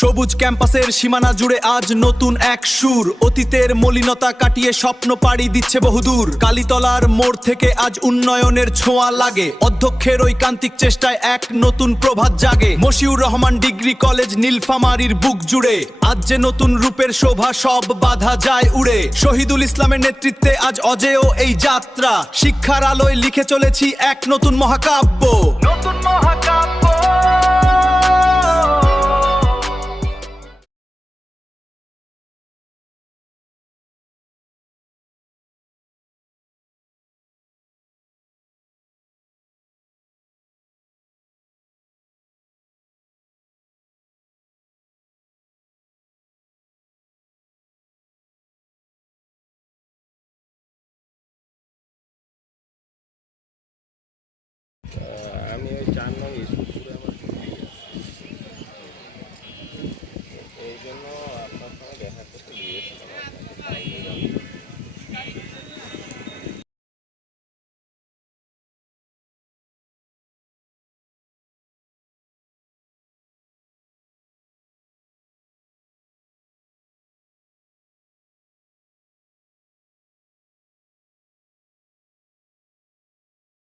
সবুজ ক্যাম্পাসের সীমানা জুড়ে আজ নতুন এক সুর, অতীতের মলিনতা কাটিয়ে স্বপ্ন পাড়ি দিচ্ছে বহুদূর। কালীতলার মোড় থেকে আজ উন্নয়নের ছোঁয়া লাগে, অধ্যক্ষের ঐকান্তিক চেষ্টায় এক নতুন প্রভাত জাগে। মশিউর রহমান ডিগ্রি কলেজ নীলফামারীর বুক জুড়ে আজ যে নতুন রূপের শোভা, সব বাধা যায় উড়ে। শহীদুল ইসলামের নেতৃত্বে আজ অজেয় এই যাত্রা, শিক্ষার আলোয় লিখে চলেছি এক নতুন মহাকাব্য। নতুন মহাকাব্য।